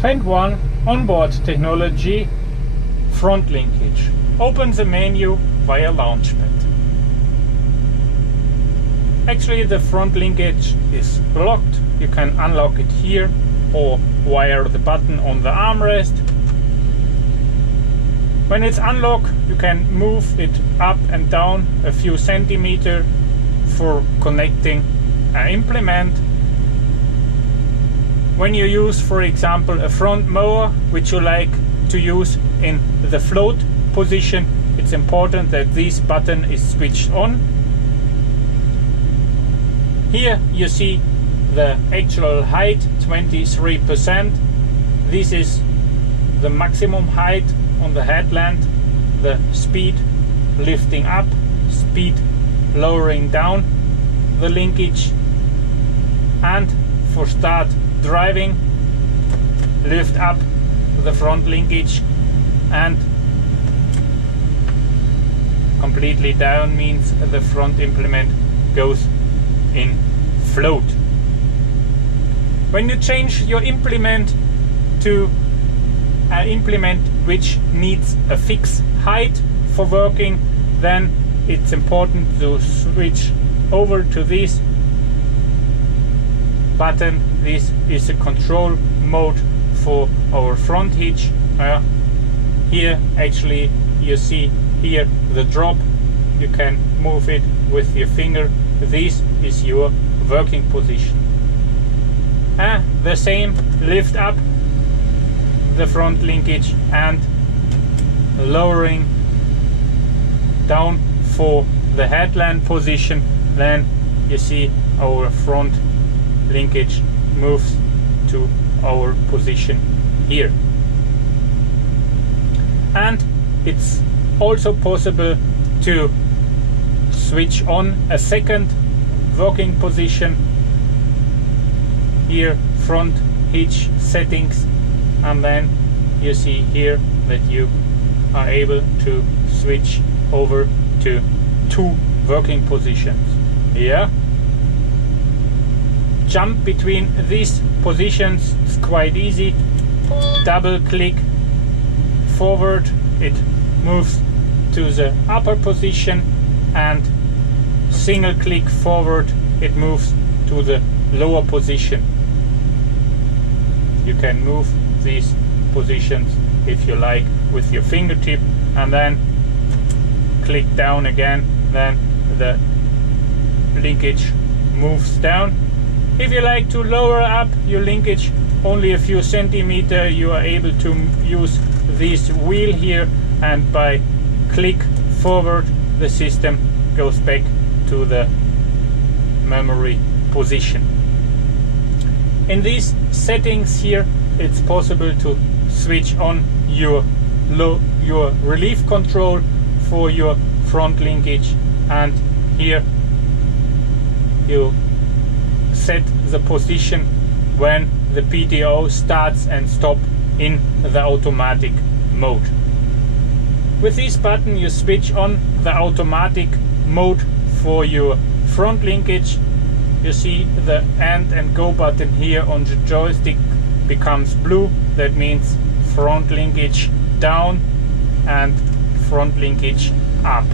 FendtONE onboard technology front linkage. Open the menu via Launchpad. Actually, the front linkage is locked. You can unlock it here or via the button on the armrest. When it's unlocked, you can move it up and down a few centimeters for connecting an implement. When you use, for example, a front mower which you like to use in the float position, it's important that this button is switched on. Here you see the actual height, 23%. This is the maximum height on the headland. The speed lifting up, speed lowering down the linkage, and for start driving, lift up the front linkage, and completely down means the front implement goes in float. When you change your implement to an implement which needs a fixed height for working, then it's important to switch over to this button. This is a control mode for our front hitch. Here actually you see here the drop. You can move it with your finger. This is your working position. The same, lift up the front linkage and lowering down for the headland position. Then you see our front linkage moves to our position here. And it's also possible to switch on a second working position. Here, front hitch settings, and then you see here that you are able to switch over to two working positions. Yeah, jump between these positions is quite easy. Double click forward, it moves to the upper position, and single click forward, it moves to the lower position. You can move these positions if you like with your fingertip, and then click down again, then the linkage moves down. If you like to lower up your linkage only a few centimeters, you are able to use this wheel here, and by click forward the system goes back to the memory position. In these settings here, it's possible to switch on your relief control for your front linkage, and here you set the position when the PTO starts and stops in the automatic mode. With this button you switch on the automatic mode for your front linkage. You see the end and go button here on the joystick becomes blue. That means front linkage down and front linkage up.